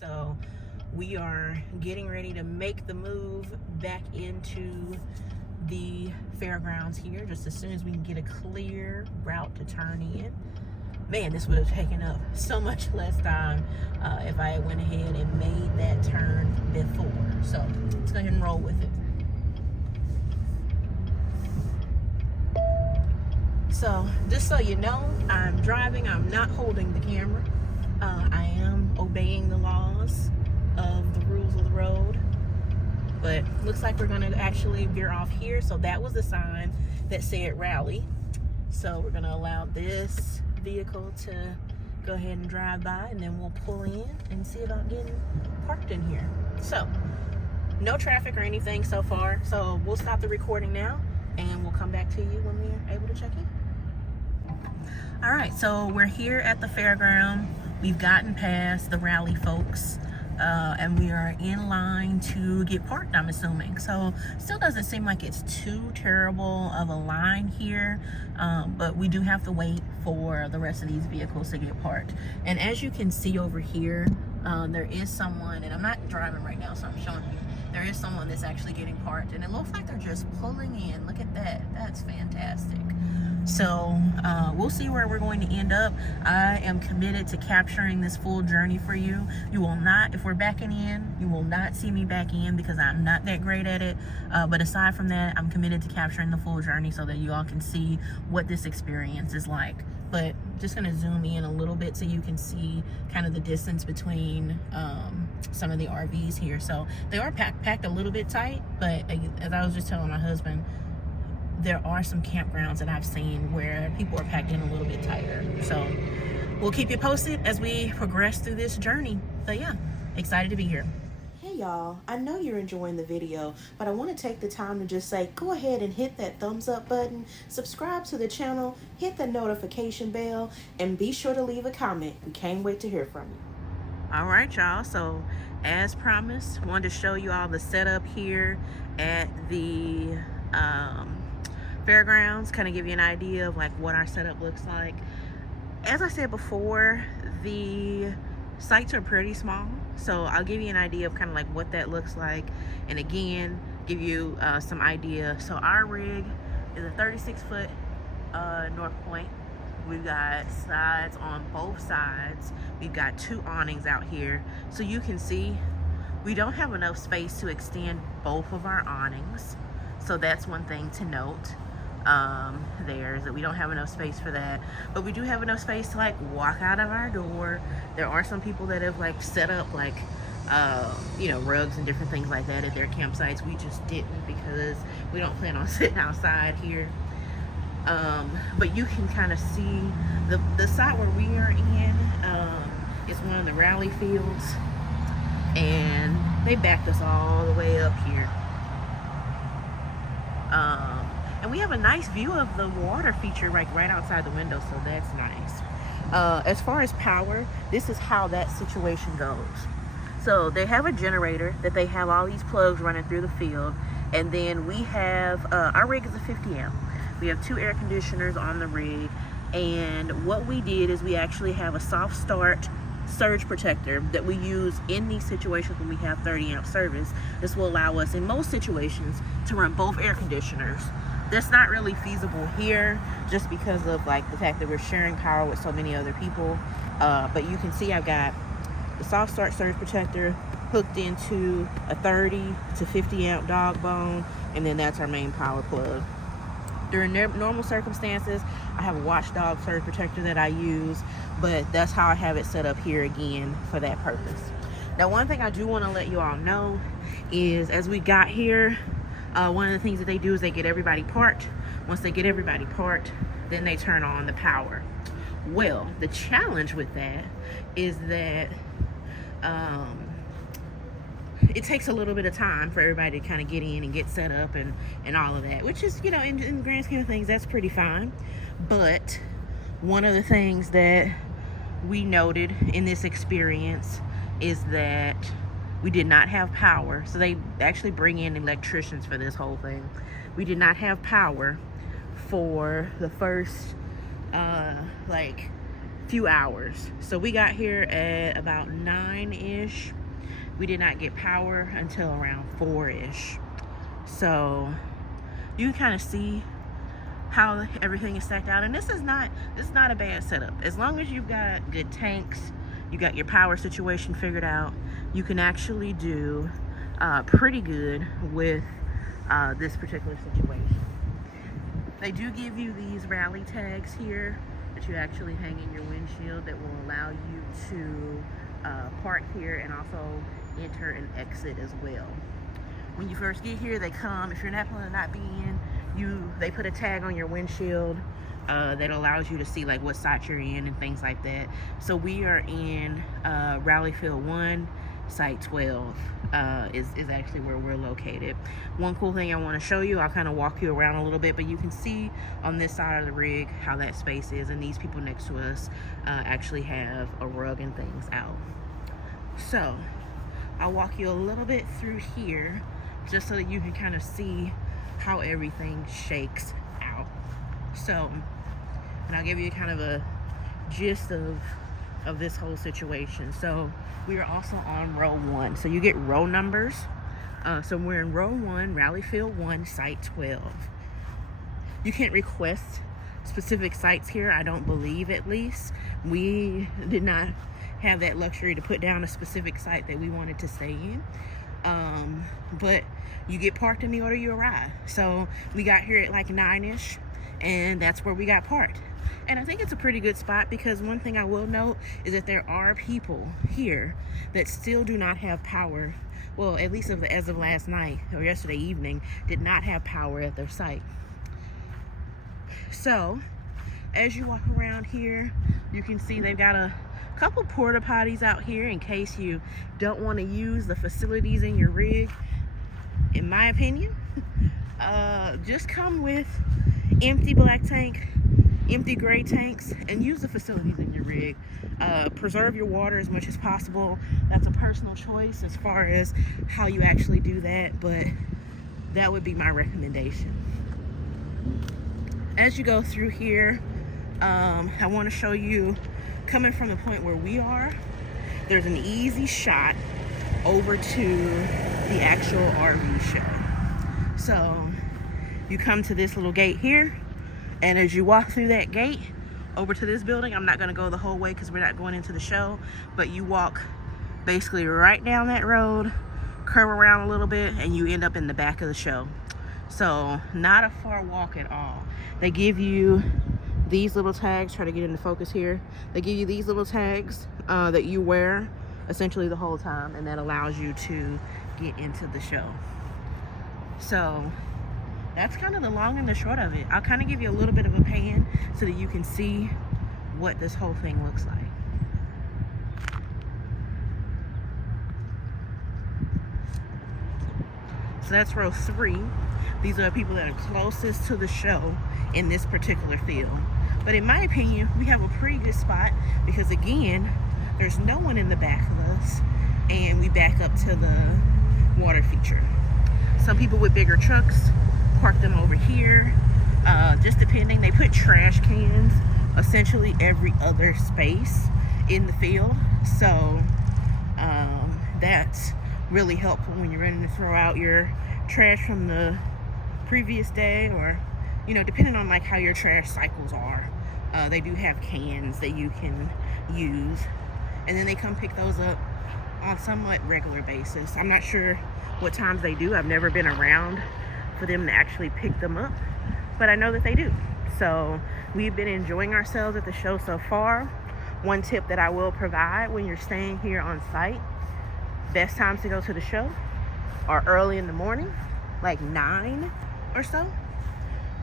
So we are getting ready to make the move back into the fairgrounds here just as soon as we can get a clear route to turn in. Man, this would have taken up so much less time if I went ahead and made that turn before. So let's go ahead and roll with it. So just so you know, I'm driving, I'm not holding the camera. I am obeying the laws of the rules of the road. But looks like we're gonna actually veer off here. So that was the sign that said rally. So we're gonna allow this vehicle to go ahead and drive by, and then we'll pull in and see about getting parked in here. So no traffic or anything so far. So we'll stop the recording now and we'll come back to you when we're able to check in. All right, so we're here at the fairground. We've gotten past the rally folks. And we are in line to get parked, I'm assuming. So still doesn't seem like it's too terrible of a line here, but we do have to wait for the rest of these vehicles to get parked. And as you can see over here, there is someone, and I'm not driving right now, so I'm showing you. There is someone that's actually getting parked, and it looks like they're just pulling in. Look at that. That's fantastic. So we'll see where we're going to end up. I am committed to capturing this full journey for you. You will not, if we're backing in, you will not see me back in because I'm not that great at it. But aside from that, I'm committed to capturing the full journey so that you all can see what this experience is like. But just gonna zoom in a little bit so you can see kind of the distance between some of the RVs here. So they are packed a little bit tight, but as I was just telling my husband, there are some campgrounds that I've seen where people are packed in a little bit tighter. So we'll keep you posted as we progress through this journey. But yeah, excited to be here. Hey y'all, I know you're enjoying the video, but I want to take the time to just say, go ahead and hit that thumbs up button, subscribe to the channel, hit the notification bell, and be sure to leave a comment. We can't wait to hear from you. All right, y'all. So as promised, wanted to show you all the setup here at the fairgrounds, kind of give you an idea of like what our setup looks like. As I said before, the sites are pretty small, so I'll give you an idea of kind of like what that looks like, and again give you some idea. So our rig is a 36-foot North Point. We've got sides on both sides. We've got 2 awnings out here, so you can see we don't have enough space to extend both of our awnings. So that's one thing to note. There is that we don't have enough space for that, but we do have enough space to like walk out of our door. There are some people that have like set up like you know, rugs and different things like that at their campsites. We just didn't because we don't plan on sitting outside here. But you can kind of see the site where we are in is one of the rally fields, and they backed us all the way up here. And we have a nice view of the water feature like right outside the window, so that's nice. As far as power, this is how that situation goes. So they have a generator that they have all these plugs running through the field, and then we have, our rig is a 50 amp. We have 2 air conditioners on the rig, and what we did is we actually have a soft start surge protector that we use in these situations when we have 30 amp service. This will allow us in most situations to run both air conditioners. That's not really feasible here just because of like the fact that we're sharing power with so many other people. But you can see I've got the soft start surge protector hooked into a 30 to 50 amp dog bone, and then that's our main power plug. During normal circumstances, I have a watchdog surge protector that I use, but that's how I have it set up here again for that purpose. Now, one thing I do want to let you all know is as we got here, one of the things that they do is they get everybody parked. Once they get everybody parked, then they turn on the power. Well, the challenge with that is that it takes a little bit of time for everybody to kind of get in and get set up and all of that, which is, you know, in the grand scheme of things, that's pretty fine. But one of the things that we noted in this experience is that we did not have power. So they actually bring in electricians for this whole thing. We did not have power for the first like few hours. So we got here at about 9-ish. We did not get power until around 4-ish. So you can kind of see how everything is stacked out, and this is not a bad setup. As long as you've got good tanks, you got your power situation figured out, you can actually do pretty good with this particular situation. They do give you these rally tags here that you actually hang in your windshield that will allow you to park here and also enter and exit as well. When you first get here, they come, if you're not planning on not being in, they put a tag on your windshield that allows you to see like what site you're in and things like that. So we are in Rally Field 1, Site 12 is actually where we're located. One cool thing I want to show you, I'll kind of walk you around a little bit, but you can see on this side of the rig how that space is, and these people next to us actually have a rug and things out. So I'll walk you a little bit through here just so that you can kind of see how everything shakes out. So, and I'll give you kind of a gist of this whole situation. So we are also on row 1, so you get row numbers. So we're in row 1, Rally Field 1, Site 12. You can't request specific sites here, I don't believe, at least. We did not have that luxury to put down a specific site that we wanted to stay in. But you get parked in the order you arrive. So we got here at like 9-ish, and that's where we got parked. And I think it's a pretty good spot, because one thing I will note is that there are people here that still do not have power. Well, at least as of last night or yesterday evening, did not have power at their site. So as you walk around here, you can see they've got a couple porta potties out here in case you don't want to use the facilities in your rig. In my opinion, just come with empty black tank, empty gray tanks, and use the facilities in your rig. Preserve your water as much as possible. That's a personal choice as far as how you actually do that, but that would be my recommendation. As you go through here, I want to show you, coming from the point where we are, there's an easy shot over to the actual RV show. So you come to this little gate here, and as you walk through that gate over to this building, I'm not going to go the whole way because we're not going into the show, but you walk basically right down that road, curve around a little bit, and you end up in the back of the show. So not a far walk at all. They give you these little tags, try to get into focus here. They give you these little tags that you wear essentially the whole time, and that allows you to get into the show. So that's kind of the long and the short of it. I'll kind of give you a little bit of a pan so that you can see what this whole thing looks like. So that's row 3. These are the people that are closest to the show in this particular field. But in my opinion, we have a pretty good spot because, again, there's no one in the back of us, and we back up to the water feature. Some people with bigger trucks park them over here, just depending. They put trash cans essentially every other space in the field, so that's really helpful when you're ready to throw out your trash from the previous day, or depending on like how your trash cycles are. They do have cans that you can use, and then they come pick those up on somewhat regular basis. I'm not sure what times they do. I've never been around for them to actually pick them up, but I know that they do. So we've been enjoying ourselves at the show so far. One tip that I will provide when you're staying here on site, best times to go to the show are early in the morning, like 9 or so,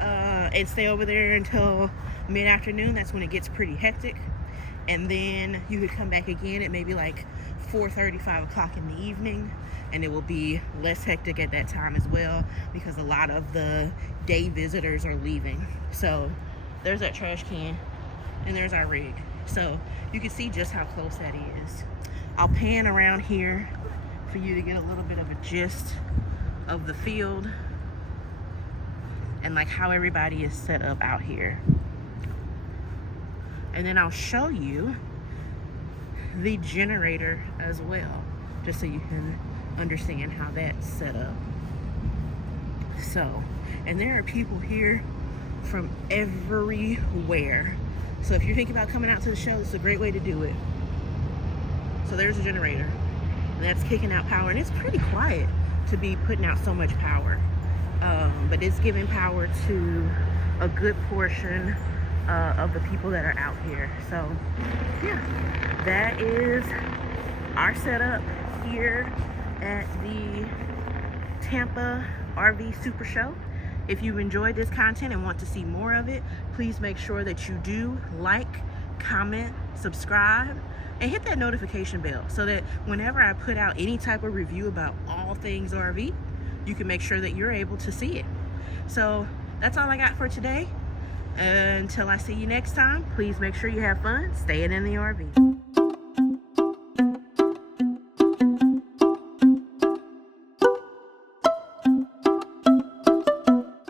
and stay over there until mid-afternoon. That's when it gets pretty hectic, and then you could come back again at maybe like 4:30, 5 o'clock in the evening, and it will be less hectic at that time as well, because a lot of the day visitors are leaving. So there's that trash can, and there's our rig, so you can see just how close that is. I'll pan around here for you to get a little bit of a gist of the field and like how everybody is set up out here. and then I'll show you the generator as well, just so you can understand how that's set up. So, and there are people here from everywhere. So if you're thinking about coming out to the show, this is a great way to do it. So there's a generator, and that's kicking out power, and it's pretty quiet to be putting out so much power, but it's giving power to a good portion of the people that are out here. So yeah, that is our setup here at the Tampa RV Super Show. If you enjoyed this content and want to see more of it, please make sure that you do like, comment, subscribe, and hit that notification bell so that whenever I put out any type of review about all things RV, you can make sure that you're able to see it. So that's all I got for today. Until I see you next time, please make sure you have fun staying in the RV.